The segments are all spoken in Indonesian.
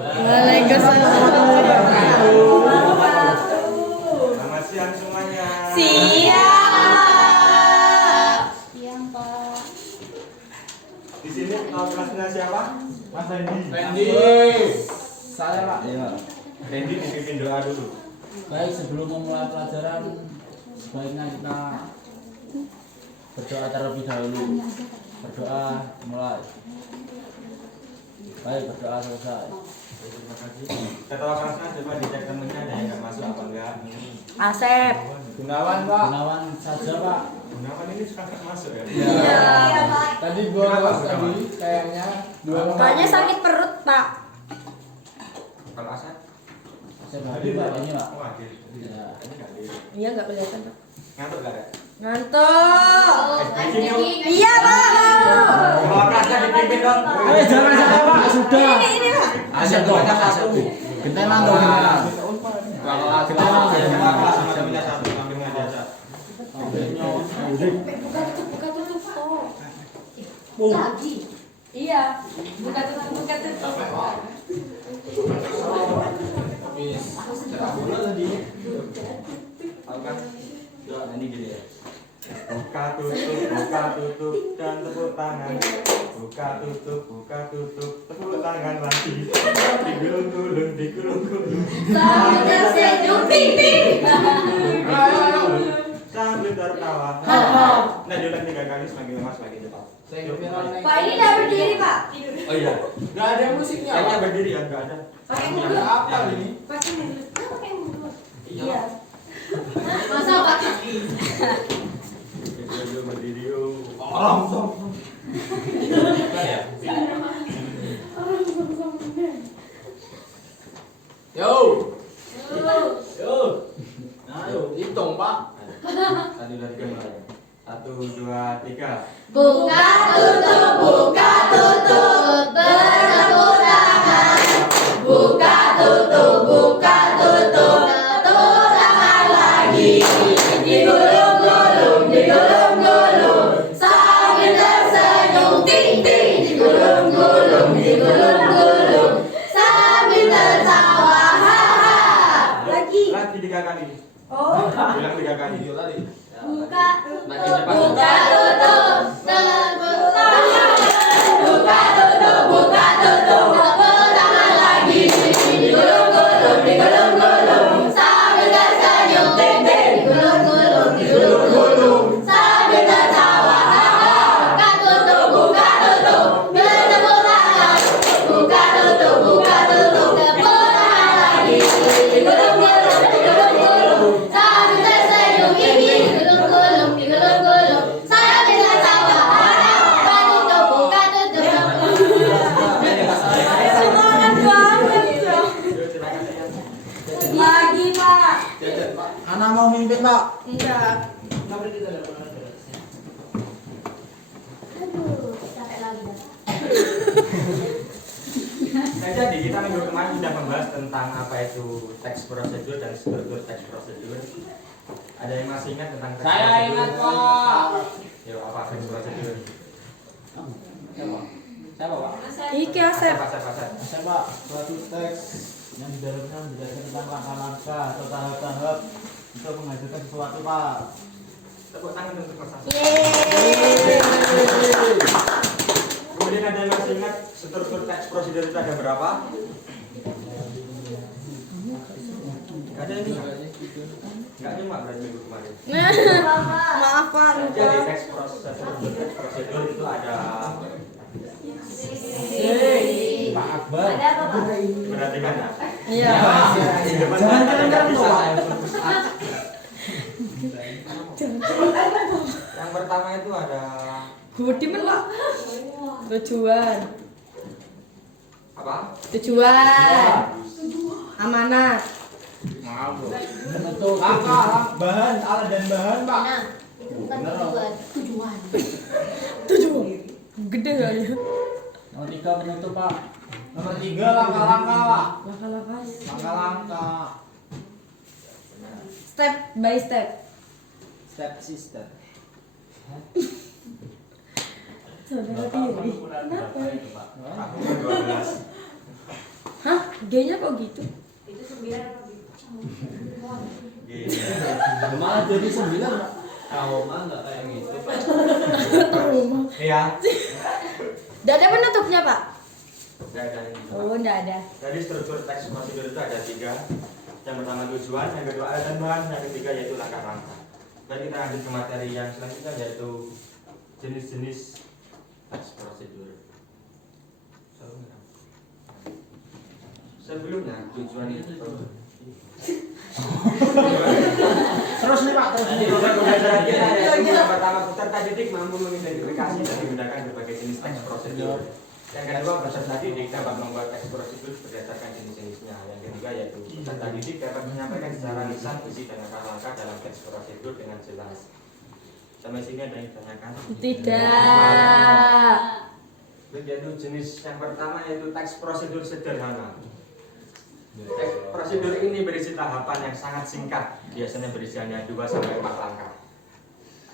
Waalaikumsalam. Selamat siang semuanya. Siang. Siang, Pak. Di sini kelasnya siapa? Mas Randy. Saya Pak. Iya. Randy dipimpin doa dulu. Baik, sebelum memulai pelajaran sebaiknya kita berdoa terlebih dahulu. Berdoa mulai. Baik, berdoa selesai. Terima kasih. Ketua kelasnya coba dicek temennya ada yang nggak masuk apa enggak. Asep. Gunawan, Pak. Gunawan saja Pak. Gunawan ini sekarang masuk ya? Iya. Tadi gua Kenapa, tadi Gunawan? kayaknya dua Kayaknya sakit perut, Pak. Kalau Asep? Saya hadir Pak ini Pak. Oh, hadir. Ya. Ini nggak hadir. Iya, enggak kelihatan, Pak. Ngantuk nggak ada? Ngantuk. Bikin yuk. Iya, Pak. Kalau kelasnya dipimpin dong. Jangan saya Pak, sudah. Ini, Pak. Asep temannya satu. Gentenan dong, gentenan. Kalau Asep Gentenan, sama gentenan. temannya satu, sambil ngajar Asep. Buka tutup kok. Lagi. Iya. Buka tutup. Tahu kan? Ini gini ya. Buka tutup dan tepuk tangan. Buka tutup, tepuk tangan lagi. Digulung-gulung. Sambil tersenyum pipi. Sambil tertawa. Nah, diulang 3 kali semakin lemas semakin cepat. Pak, ini udah berdiri, Pak. Oh iya. Enggak ada musiknya. Kayaknya berdiri ya, enggak ada. Pakai Yang mulut. Apa yang ini? Pakai mulut. Pakai mulut. Iya. Masa pakai? Dia berdiri yuk. Yo. Nah, yo hitung, Pak. Tadi udah 3 mulai. 1, 2, 3. Buka tutup, bertepuk tangan. Buka tutup, tepuk tangan lagi. Digulung-gulung, sambil tersenyum ting ting. Digulung-gulung, sambil tertawa haha. Lagi. Lagi 3 kali. Oh. Bilang 3 kali. Buka tutup, Makin cepat. tepuk tangan. Buka tutup, tepuk tangan lagi. Digulung-gulung, sambil tersenyum ting ting. Digulung-gulung, sambil tertawa haha. Buka tutup, bertepuk tangan. Buka tutup, tepuk tangan lagi. Digulung-gulung, sambil tersenyum gigi. Digulung-gulung, sambil tertawa haha. Buka tutup. Semangat banget dong. Lagi, Pak. Anak mau mimpin Pak. Enggak. Aduh, capek lagi dah. Nah, jadi kita minggu kemarin sudah membahas tentang apa itu teks prosedur dan struktur teks prosedur. Ada yang masih ingat tentang teks prosedur? Saya ingat, Pak. Yo, apa teks prosedur? Siapa Pak? Iki Asep. Asep. Saya Pak, suatu teks yang di dalamnya menjelaskan tentang langkah-langkah atau tahap-tahap untuk menghasilkan sesuatu Pak. Tepuk tangan untuk kelas. Yeay. Kemudian ada yang masih ingat struktur teks prosedur itu ada berapa? Ada ini? Enggak nyimak berarti minggu kemarin. Maaf, Pak. Jadi teks prosedur itu ada Pak Akbar. Ada apa, Pak? perhatikan ya. Iya. Di depan Jangan saya ada keren-keren bisa tuh, Pak. Yang pertama itu ada Budi men, Pak. Tujuan. apa? Tujuan. Amanat. Maaf, Bro. Bentuk Bahan, alat dan bahan, Pak. Nah, bukan Bener, tujuan. Tujuan. Gede kali ya. Nomor 3 menutup Pak. Nomor 3 langkah-langkah, Pak. Langkah-langkah. Langkah-langkah. Step by step. Step sister. Saudara tiri. Kenapa? Aku 12. Hah? G-nya kok gitu? Itu 9 apa gitu? Malah jadi 9 Pak. Kalau mah nggak kayak gitu Pak. Iya. Udah ada penutupnya, Pak? Nggak ada ini. Oh, enggak ada. Jadi struktur teks prosedur itu ada 3. Yang pertama tujuan, yang kedua alat dan bahan, yang ketiga yaitu langkah-langkah. Baik, kita lanjut ke materi yang selanjutnya yaitu jenis-jenis teks prosedur. Sebelumnya tujuan itu Terus nih Pak, terus nih. pembelajaran kita yaitu yang pertama peserta didik mampu mengidentifikasi dan menggunakan berbagai jenis teks prosedur. Yang kedua, peserta didik dapat membuat teks prosedur berdasarkan jenis-jenisnya. Yang ketiga yaitu peserta didik dapat menyampaikan secara lisan isi dan langkah-langkah dalam teks prosedur dengan jelas. Sampai sini ada yang ditanyakan? Tidak. Yaitu jenis yang pertama yaitu teks prosedur sederhana. Teks prosedur ini berisi tahapan yang sangat singkat, biasanya berisi hanya 2-4 langkah.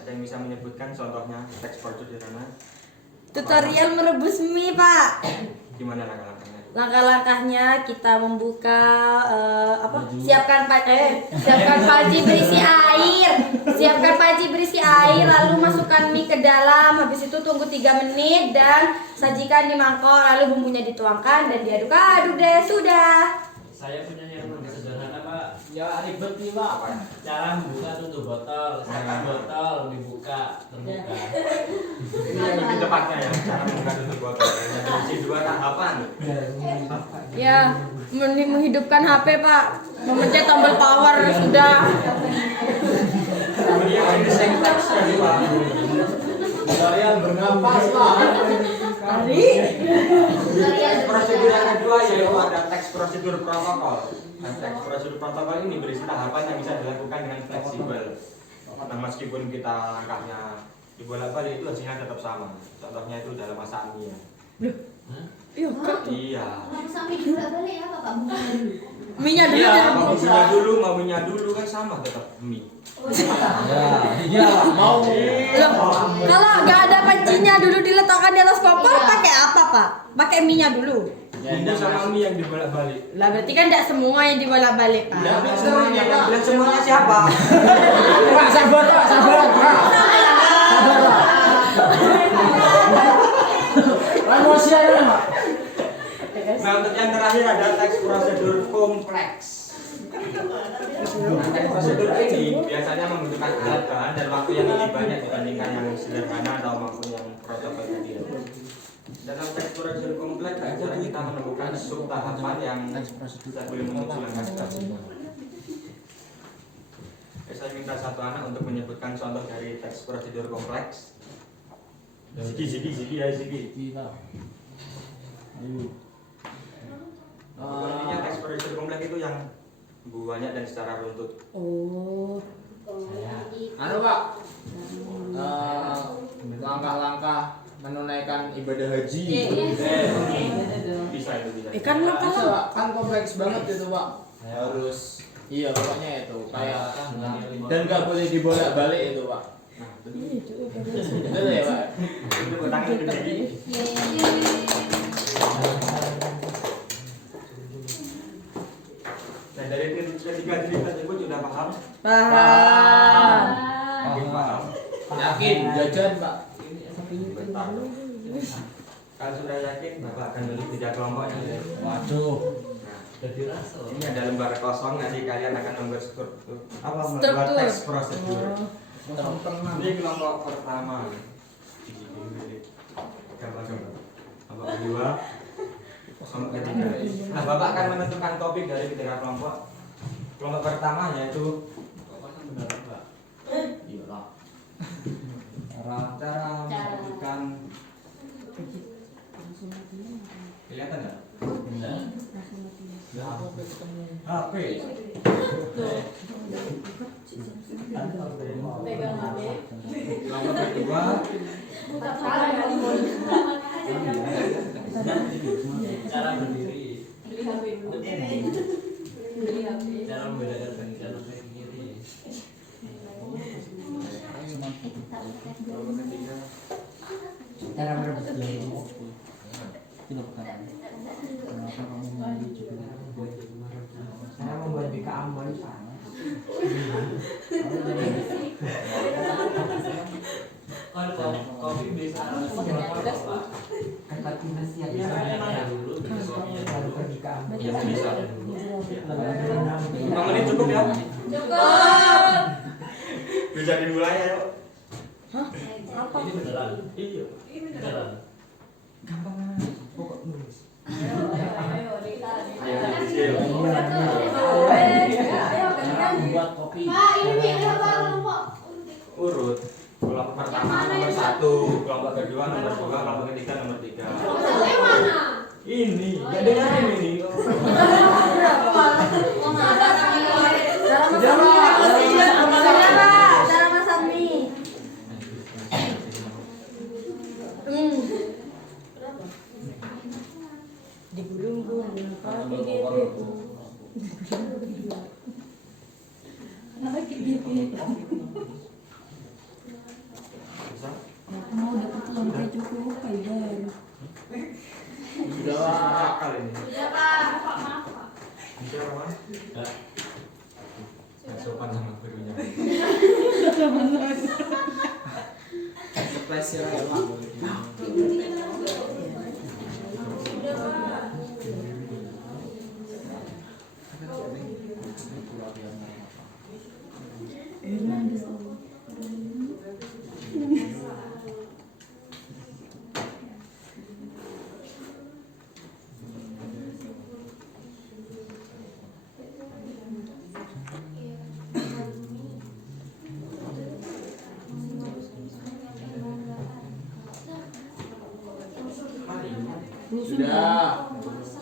Ada yang bisa menyebutkan contohnya teks prosedur sederhana? Tutorial merebus mie, Pak. Gimana langkah-langkahnya? Langkah-langkahnya kita membuka siapkan panci berisi air. Siapkan panci berisi air, lalu masukkan mie ke dalam. Habis itu tunggu 3 menit dan sajikan di mangkok, lalu bumbunya dituangkan dan diaduk-aduk deh, sudah. Saya punya yang lebih sederhana Pak. Ya ribet nih Pak. Cara membuka tutup botol, satu botol dibuka, terbuka. Ini yang lebih tepatnya ya, cara membuka tutup botol. Yang berisi 2 tahapan. Ya, menghidupkan HP, Pak. Memencet tombol power sudah. Kemudian jenis yang teks kedua. Tutorial bernapas Pak. Teks prosedur yang kedua yaitu ada teks prosedur protokol. Dan teks prosedur protokol ini berisi tahapan yang bisa dilakukan dengan fleksibel. Nah, meskipun kita langkahnya dibolak-balik itu hasilnya tetap sama. Contohnya itu dalam masak mie ya. Iya. Kalau sampai dibolak-balik apa Pak? Bumbunya dulu. Mie-nya dulu. Iya, mau minyak dulu kan sama tetap mie. Iya, mau. Loh, kalau nggak ada pancinya dulu diletakkan di atas kompor, pakai apa, Pak? Pakai mie-nya dulu. Bumbu sama mie yang dibolak-balik. Lah berarti kan tidak semua yang dibolak-balik, Pak. Semuanya, dan semuanya siapa? Pak, sabar Pak, sabar Pak. Sabar Pak. Emosi aja Pak. Nah, untuk yang terakhir ada teks prosedur kompleks. Nah, teks prosedur ini biasanya membutuhkan alat bahan dan waktu yang lebih banyak dibandingkan yang sederhana atau maupun yang protokol tadi. Dalam teks prosedur kompleks, cara kita menemukan sub tahapan yang sebelum menuju langkah selanjutnya. Saya minta satu anak untuk menyebutkan contoh dari teks prosedur kompleks. Ziki, ayo Ziki. Ayo. Intinya teks prosedur kompleks itu yang banyak dan secara runtut. Oh. Anu Pak, langkah-langkah menunaikan ibadah haji. Bisa itu bisa. Kan Bisa, makan. Pak. Kan kompleks banget itu Pak. Harus iya pokoknya itu kayak dan nggak boleh dibolak-balik itu Pak. Betul ya Pak. Itu tangan itu jadi. Nah, dari ketiga cerita tersebut sudah paham? Paham. Yakin paham? Yakin jajan Pak. Bentar. Kalau sudah yakin, Bapak akan beli 3 kelompok ya. Waduh. Nah, Jadi rasa. ini ada lembar kosong, nanti kalian akan membuat struktur membuat Struktur. teks prosedur. Tenang. Ini kelompok pertama. Gambar-gambar. Kelompok kedua. Kelompok ketiga. Nah, Bapak akan menentukan topik dari 3 kelompok. Kelompok pertama yaitu Pokoknya benar Pak. Iya lah. cara menentukan. Kelihatan nggak? Benar. HP. Pegang HP. Kelompok kedua. Buka salah kali. Cara berdiri. Beli HP dulu. Beli HP. Cara membedakan kaki kanan kaki kiri. Kelompok ketiga. Cara merebut telur. Itu loh, kenapa kamu memilih juga? ke Ambon sana. Kalau kopi bisa Kata timnya siap baru pergi ke Ambon. Iya bisa. 5 menit cukup ya? Cukup. Bisa dimulai ayo. Apa? ini beneran. Iya. Beneran. Gampang pokok nulis. Ayo Kecil. buat kopi. Urut. Kelompok pertama nomor 1, kelompok kedua nomor 2, kelompok ketiga nomor 3. Ini, gak dengerin ini. Cara masak mie. Digulung-gulung pakai gitu. Bisa? Mau dapat telur cukup kayak Sudah Pak. Akal ini. Iya, Pak. Bisa apa? Nggak sopan sama gurunya. Spesial ya Pak. Sudah.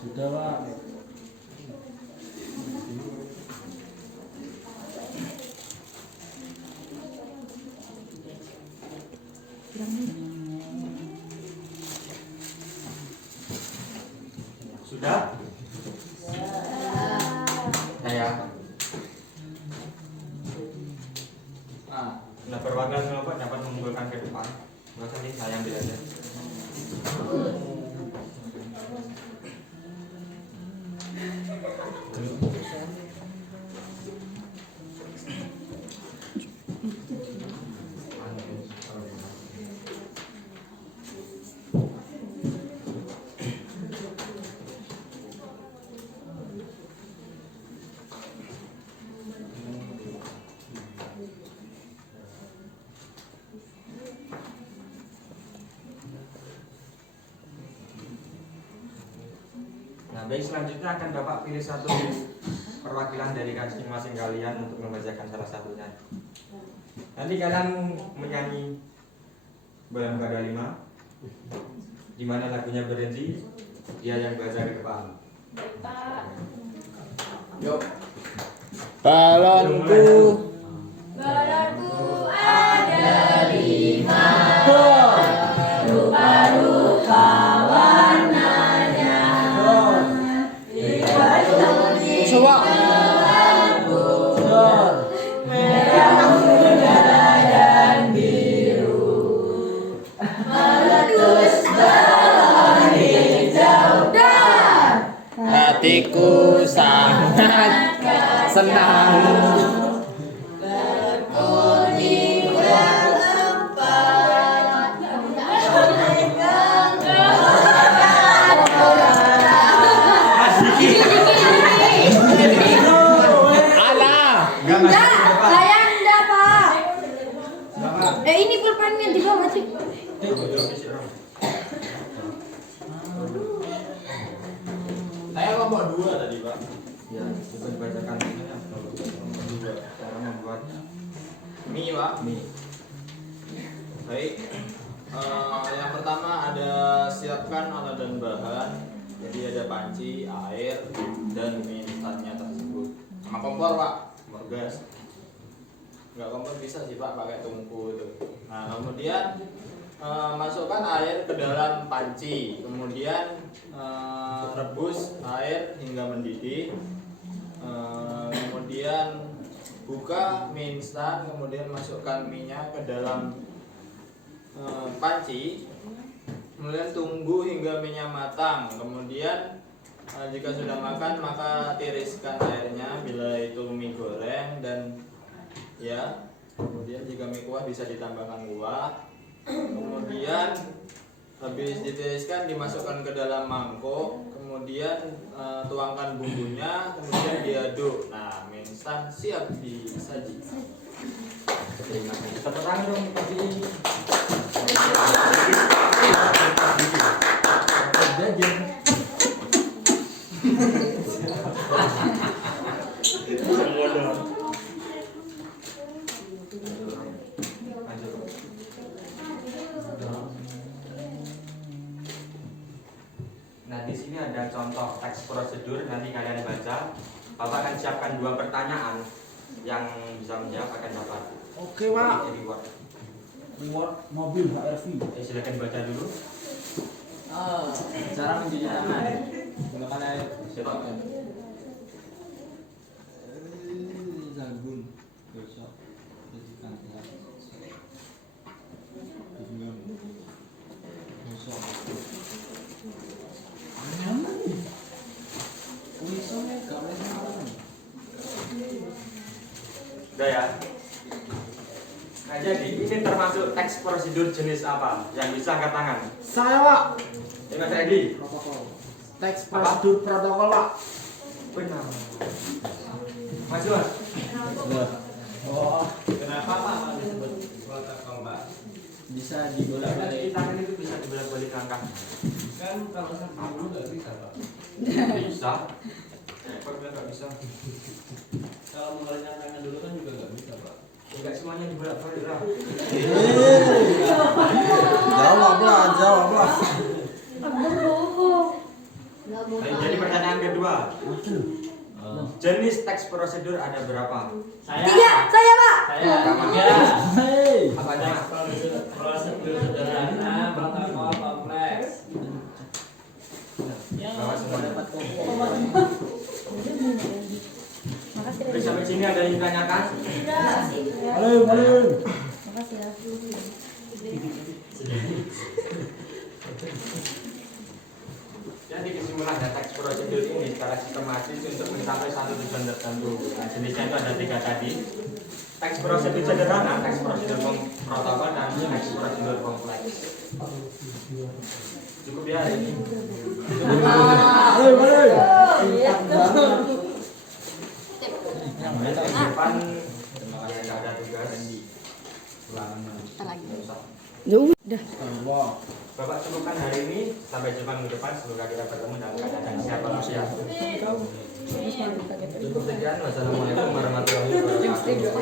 Sudah Pak. Sudah? Saya. Nah, perwakilan kelompok dapat mengunggulkan ke depan. Maka nih saya ambil aja. Nah, baik, selanjutnya akan Bapak pilih satu perwakilan dari masing-masing kalian untuk membacakan salah satunya. Nanti kalian menyanyi Bulan Muka 25, di mana lagunya berhenti, dia yang baca ke depan. Yuk. Balonku. Balonku ada 5. Coba. Hatiku sangat senang. Alah. Enggak, saya enggak, Pak. Ini pulpennya di bawah sih. Saya kelompok 2 tadi, Pak. Ya, coba dibacakan nomor 2, cara membuat Mie, Pak. mie. Baik. Yang pertama ada siapkan alat dan bahan. Jadi ada panci, air, dan mie instannya tersebut. Sama kompor, Pak. Kompor gas. Enggak kompor bisa sih, Pak, pakai tungku itu. Nah, kemudian masukkan air ke dalam panci. Kemudian rebus air hingga mendidih. Kemudian buka mie instan, kemudian masukkan minyak ke dalam panci, kemudian tunggu hingga minyak matang, kemudian Jika sudah makan maka tiriskan airnya bila itu mie goreng, dan ya kemudian jika mie kuah bisa ditambahkan kuah. Kemudian habis ditiriskan dimasukkan ke dalam mangkok, kemudian tuangkan bumbunya, kemudian diaduk. Nah, mie instan siap disaji. Terima kasih. Tepuk tangan dong pagi ini. Jajan. Semua dong. Lanjut. Nah, di sini ada contoh teks prosedur, nanti kalian baca. Bapak akan siapkan 2 pertanyaan, yang bisa menjawab akan dapat. Oke, Pak. Reward. Reward mobil HRV. Silakan baca dulu. Cara mencuci tangan menggunakan air Siapa? sabun, gosok, bersihkan tangan, minum, gosok. Kuisnya gak boleh malam. Udah ya. Nah, jadi ini termasuk teks prosedur jenis apa yang bisa angkat tangan? Saya, Pak. Ini Mas Edi. Protokol. Teks prosedur protokol, Pak. Benar. Maju Mas. Oh, Kenapa Pak disebut protokol Pak? bisa Di dibolak-balik. tangan itu bisa dibolak-balik langkah. Kan kalau sampai dulu nggak bisa Pak. Bisa. Kok bilang nggak bisa? Kalau mengeluarkan tangan dulu kan juga nggak bisa Pak. Enggak semuanya dibolak-balik lah. Jawablah. Nah, jadi pertanyaan kedua. Jenis teks prosedur ada berapa? Saya. 3, saya Pak. Saya. Tiga. Apa aja? Prosedur sederhana, protokol kompleks. Bawa semua. Makasih. Terus sampai sini ada yang ditanyakan? Halo. Makasih ya. Jadi kesimpulan dari teks prosedur ini secara sistematis untuk mencapai satu tujuan tertentu. Nah, jenisnya itu ada 3 tadi. Teks prosedur sederhana, teks prosedur protokol, dan teks prosedur kompleks. Cukup ya ini. Depan nggak ada tugas. Bapak cukupkan hari ini, sampai jumpa minggu depan. Semoga kita bertemu dalam keadaan sehat walafiat. Cukup sekian. Wassalamualaikum warahmatullahi wabarakatuh.